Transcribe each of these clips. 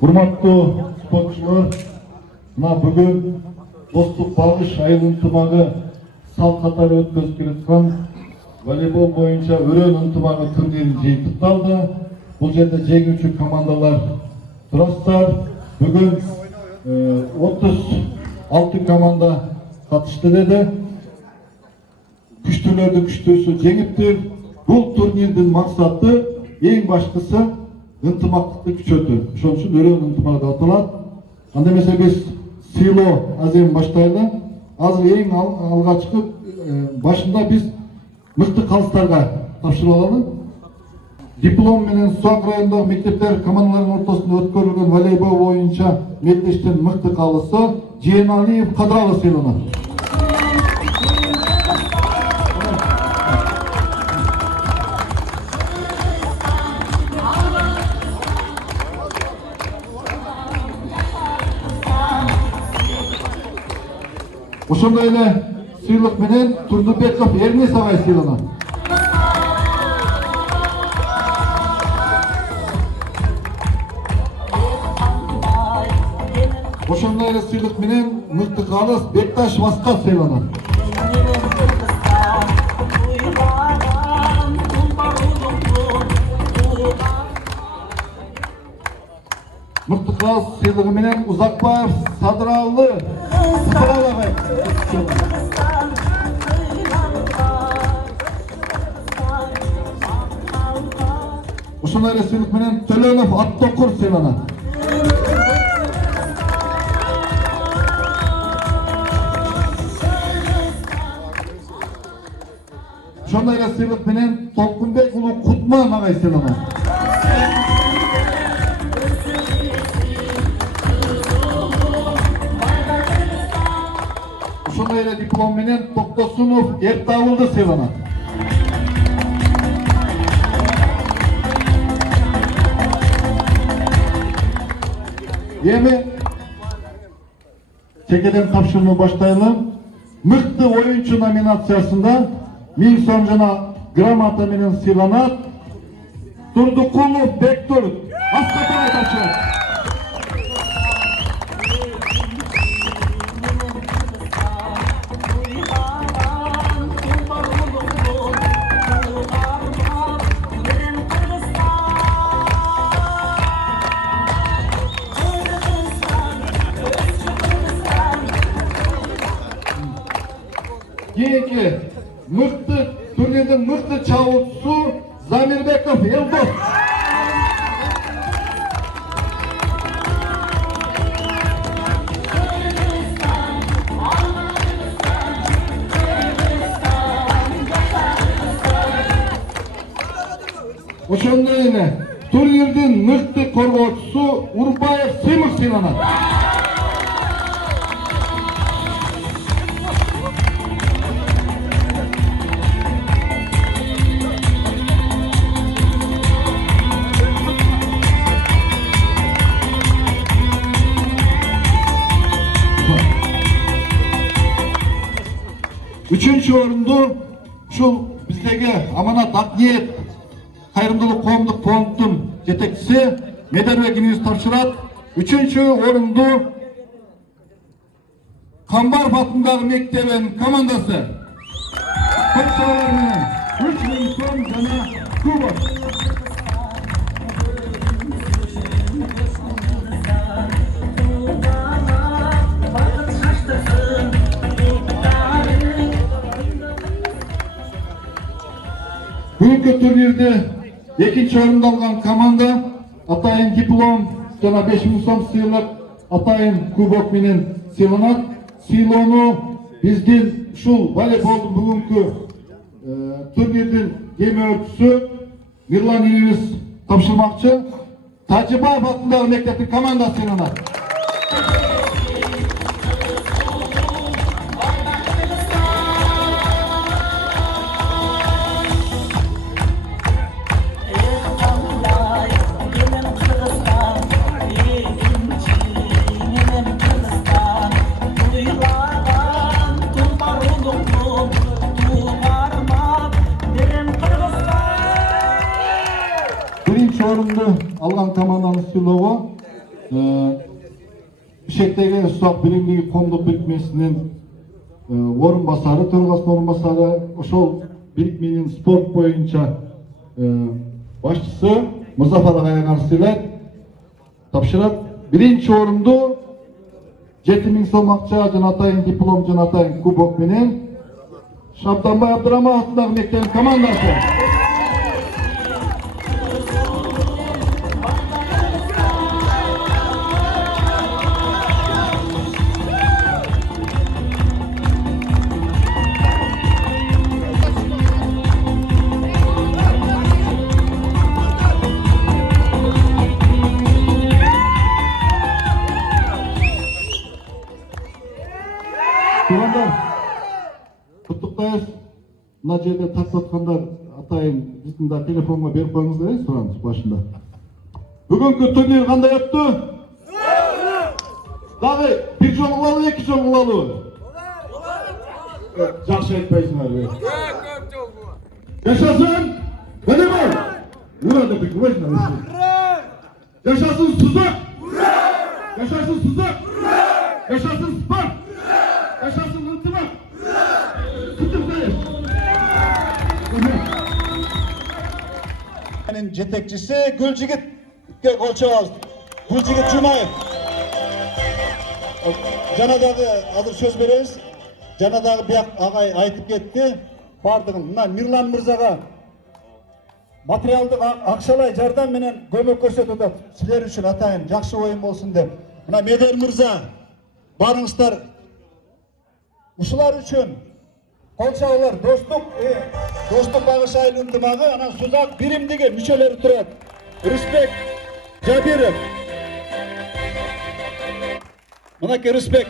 Урматтуу спортчулар, мына бүгүн достук багыш айыл ынтымагы сал катары өткөзүп келаткан волейбол боюнча өрөөн ынтымагы турнирин жыйынтыкталды. Бул жерде жеңүүчү командалар турасыздар. Бүгүн 36 команда катышты деди. Күчтүүлөрдүн күчтүүсү жеңиптир. Бул турнирдин максаты эң башкысы ынтымактыкты күчөтүү. Ошон үчүн өрөөн ынтымагы деп аталат. Анда эмесе биз сыйлоо азыр баштайлы. Азыр эң алгачкы башында биз мыкты калыстарга тапшырып алалы. Диплом менен Суак районундагы мектептер командаларынын ортосунда өткөрүлгөн волейбол боюнча мелдештин мыкты калысы Жээналиев Кадыралы сыйланат. Ошондой эле сыйлык менен Турдубеков Эрнес агай сыйланат. Ошондой эле сыйлык менен мыкты калыс Бекташ Маскат сыйланат. Мыкты калыс сыйлыгы менен Узакбаев Садыралы агай. Ошондой эле сыйлык менен Төлөнов Аттокур сыйланат. Ошондой эле сыйлык менен Толкунбек уулу Кутман агай сыйланат. Ошондой эле диплом менен Токтосунов Эртабылды сыйланат. Эми чекеден тапшырууну баштайлы. Мыкты оюнчу номинациясында 1000 сом жана грамота менен сыйланат Турдукулов Бектур Аскатабай тапшырат. Кийинки мыкты турнирдин мыкты чабуучусу Замирбеков Элдос. Ошондой эле турнирдин мыкты коргоочусу Урбаев Сыймык сыйланат. Üçüncü orundu şu bizdeki Amanat Akniyet Kayırımdılık Koğumduk Fond'un yetekçisi Mederbek'iniz tavşırat. Üçüncü orundu Kambarov atındağı mektebin komandası. Kopsalarının 3000 son cana Kuba. Бүгүнкү турнирде экинчи орунду алган команда атайын диплом жана 5000 сом сыйлык атайын кубок менен сыйланат. Сыйлоону биздин ушул волейболдун бүгүнкү турнирдин демөөрчүсү Мирлан инибиз тапшырмакчы. Тажыбаев атындагы мектептин командасы сыйланат. birinci orundu algan komandanın sıyloğu Bişek'teki Susak Birimligi Komduk Birikmesi'nin orunbasarı, Törgası'nın orunbasarı oşol birikmenin sport boyunca başçısı Muzaffar Ağa'ya karşıyla tapşırak birinci orundu 7000 so'makça Janatayın diplom Janatayın kubok menen Şabdanbay Abdurrahman atınдағы мектеп komandası. Tuğanдар, kutluklayız. Mына жерде тартып аткандар атайын биздин да телефонго берип коюңуздар сураныш башында. Бүгүнкү турнир кандай өттү? Дагы бир жолу кылалы, эки жолу кылалы. Жакшы айтпайсыңар. Жашасын! Волейбол! Ура деп койсуңар. Жашасын Сузак! Жашасын Сузак! Жашасын спорт! Жашасын ынтымак! Жетекçisi Gülcigit'e kol çaldı. Gülcigit Cumayev. Janadağı hazır söz veririz. Janadağı bir ağay aytıp gitti. Bardığın. Mına Mirlan Mırzaga materialdık akşalay jardam menen kömök көрсөтүп атат. Sizler üçün atayın жақсы oyun bolsun dep. Mına Medel Mırza barыңızдар. Ушулар үшін Kolçalılar dostluk bağışaylı ынтымагы анан Сузак биримдиги мүчөлөрү турат. Рысбек Жабиров. Мынакей Рысбек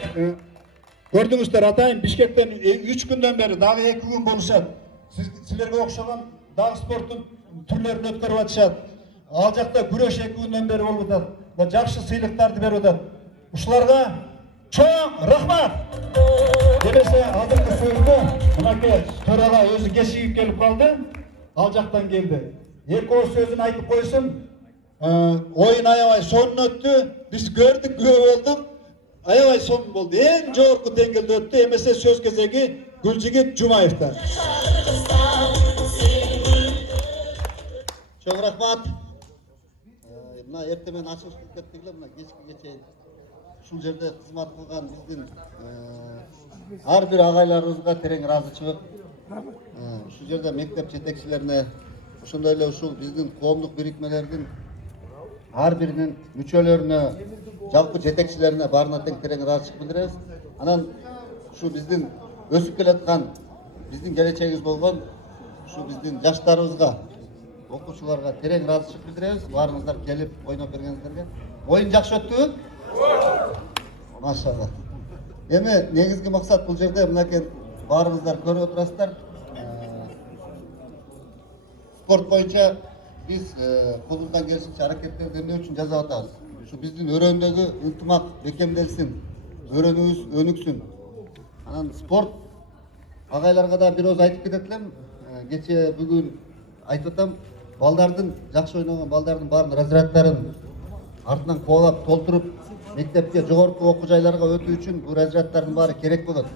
көрдүңүздөр атайын Бишкектен 3 күндөн бери дагы 2 күн болушат. Силерге окшогон дагы спорттун түрлөрүн өткөрүп атышат. Ал жакта күрөш 2 күндөн бери болуп атат. Жакшы сыйлыктарды берип атат. Ушуларга чоң рахмат. Demese aldırkı sözdü, mınake törala özü geçigip gelip kaldı, al jaktan geldi. Eki o sözünü aytıp koysun, oyun ayabay sonun öttü, biz gördük, göğü olduk, ayabay son oldu. En jogorku dengelde öttü, emese söz gezegi Gülcigit Cumayev'da. Çok rahmat. Mına ertemen açılışlık ettikler, mına geçeyin. Şul jerde hizmet kılgan bizdin har bir ağaylarımızga tereң ыраазычылык. Şu жерде мектеп жетекчилерине, ошондой эле ушул биздин коомдук бирикмелердин har birinin мүчөлөрүнө, жалпы жетекчилерине баарына терең ыраазычылык билдиребиз. Анан şu биздин өсүп келаткан, биздин келечегибиз болгон şu биздин жаштарыбызга, окуучуларга терең ыраазычылык билдиребиз. Баарыңыздар келип ойноп бергениңиздерге. Oyun жакшы өттүбү? Машалла. Эми негизги максат бул жерде мынакей баарыңыздар көрүп отурасыздар. Спорт боюнча биз колубуздан келишинче аракеттерди эмне үчүн жасап атабыз? Ушу биздин өрөөндөгү ынтымак бекемделсин, өрөөнүбүз өнүксүн. Анан спорт агайларга да бир ооз айтып кетет элем. Кече бүгүн айтып атам, балдардын жакшы ойногон балдардын баарын разряддарын артынан кубалап толтуруп мектепке жогорку окуу жайларга өтүү үчүн бул разряддардын баары керек болот.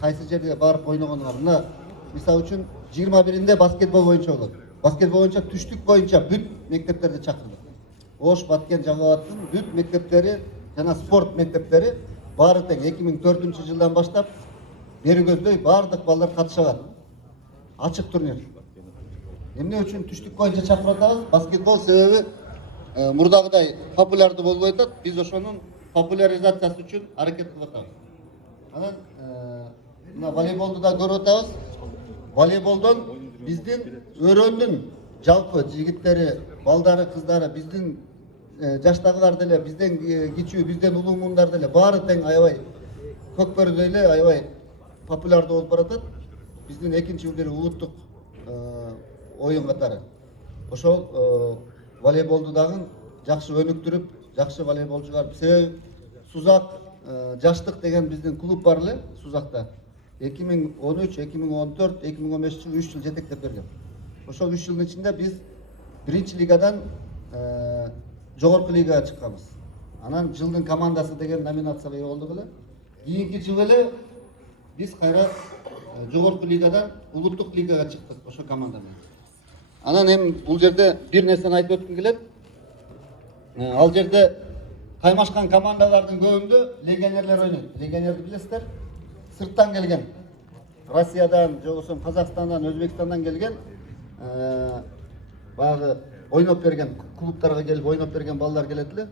Кайсы жерге барып ойногонуңар. Мына мисал үчүн 21-inde баскетбол боюнча болот. Баскетбол боюнча түштүк боюнча бүт мектептерди чакырдык. Ош, Баткен, Жаңы Абаддын бүт мектептери жана спорт мектептери баары тең 2004-жылдан баштап бери көздөй баардык балдар катышат. Ачык турнир. Эмне үчүн түштүк боюнча чакырып атабыз? Баскетбол себеби мурдагыдай популярдуу болбой атат. Биз ошонун популяризациясы үчүн аракет кылып атабыз. Анан мына волейболду да көрүп атабыз. Волейболдон биздин өрөөндүн жалпы жигиттери, балдары, кыздары, биздин жаштагылар деле, бизден кичүү, бизден улуу муундар деле баары тең аябай көкбөрүдөй эле аябай популярдуу болуп баратат. Биздин экинчи бир улуттук оюн катары. Ошол волейболду дагы жакшы өнүктүрүп, жакшы волейболчулар. Себеби Сузак жаштык деген биздин клуб бар эле Сузакта. 2013, 2014, 2015 жыл 3 жыл жетектеп берген. Ошол 3 жылдын ичинде биз birinchi ligadan jogorku ligaga chiqqanmiz. Anan жылдын командасы деген номинацияга ие болдук эле. Кийинки жыл эле биз кайра жогорку лигадан улуттук лигага чыктык ошо команда менен. Анан эми бул жерде бир нерсени айтып өткүм келет. Ал жерде каймашкан командалардын көбүндө легионерлер ойнойт. Легионерди билесиздер? Сырттан келген. Россиядан, жоксо Казакстандан, Өзбекстандан келген баягы ойноп берген клубтарга келип ойноп берген балдар келет эле.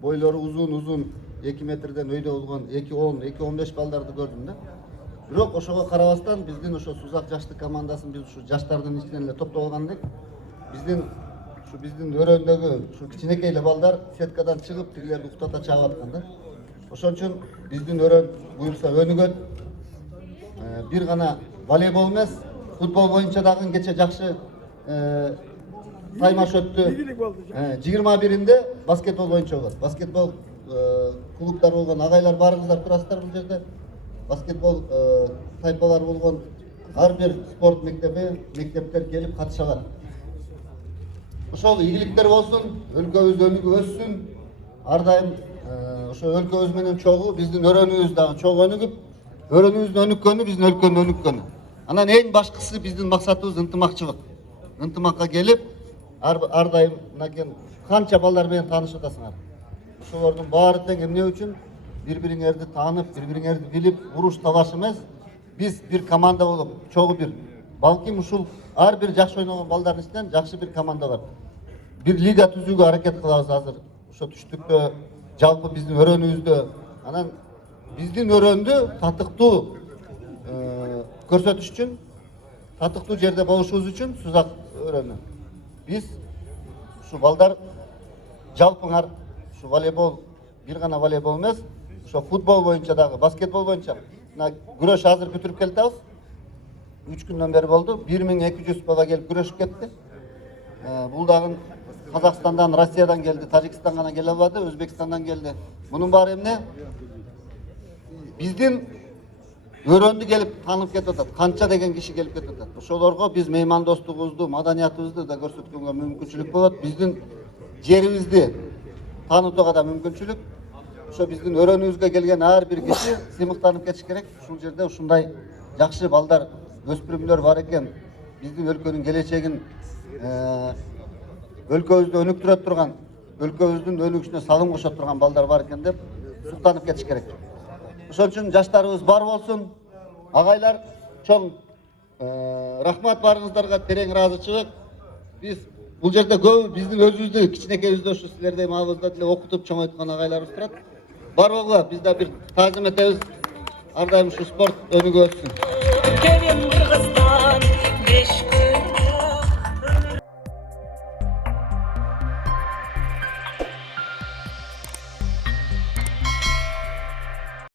Бойлору uzun 2 метрден өйдө болгон 2-10, 2-15 балдарды көрдүм да. Бирок ошого карабастан биздин ошо Сузак жаштык командасын биз ушу жаштардын ичинен эле топтоп алган элек. Биздин өрөөндөгү ушу кичинекей эле балдар сеткадан чыгып тигилерди уктата чагып аткан да. Ошон үчүн биздин өрөөн буюрса өнүгөт. Бир гана волейбол эмес, футбол боюнча дагы кече жакшы таймаш өттү. 21-inde баскетбол боюнча болот. Баскетбол клубтар болгон агайлар баарыңыздар турасыздар бул жерде. Баскетбол тайпалар болгон ар бир спорт мектептер келип катышалар. Ошол ийгиликтер болсун, өлкөбүз өнүгүп өссүн. Ар дайым ошо өлкөбүз менен чогуу биздин өрөөнүбүз дагы чогуу өнүгүп, өрөөнүбүздүн өнүккөнү биздин өлкөнүн өнүккөнү. Анан эң башкысы биздин максатыбыз ынтымакчылык. Ынтымакка келип, ар дайым мынакей канча балдар менен таанышып атасыңар. Ошолордун баары тең эмне үчүн? Бири-бириңерди таанып, бири-бириңерди билип, уруш талаш эмес, биз бир команда болуп, чогуу бир. Балким ушул ар бир жакшы ойногон балдардын ичинен жакшы бир команда бар. Бир лига түзүүгө аракет кылабыз азыр. Ошо түштүктө, жалпы биздин өрөөнүбүздө. Анан биздин өрөөндү татыктуу көрсөтүш үчүн, татыктуу жерде болушубуз үчүн Сузак өрөөнү. Биз ушу балдар жалпыңар ушу волейбол, бир гана волейбол эмес, ошо футбол боюнча дагы, баскетбол боюнча мына күрөш азыр бүтүрүп келатабыз. 3 күндөн бери болду. 1200 бала келип күрөшүп кетти. Бул дагы Казакстандан, Россиядан келди, Тажикстандан келе албады, Өзбекстандан келди. Мунун баары эмне? Биздин өрөөндү келип таанып кетип атат. Канча деген киши келип кетип атат. Ошолорго биз меймандостугубузду, маданиятыбызды да көрсөткөнгө мүмкүнчүлүк болот. Биздин жерибизди таанытууга да мүмкүнчүлүк. Ошо биздин өрөөнүбүзгө келген ар бир киши сыймыктанып кетиш керек. Ушул жерде ушундай жакшы балдар, өспүрүмдөр бар экен. Биздин өлкөнүн келечегин өлкөбүздү өнүктүрө турган, өлкөбүздүн өнүгүшүнө салым кошо турган балдар бар экен деп суктанып кетиш керек. Ошон үчүн жаштарыбыз бар болсун. Агайлар чоң рахмат барыңыздарга, терең ыраазычылык. Биз бул жерде көп биздин өзүбүздү кичинекейбизди ушу силердей маалыбызда деле окутуп чоңойткон агайларыбыз турат. Бар болгула биз да бир таазим этебиз. Ар дайым ушу спорт өнүгүп өссүн.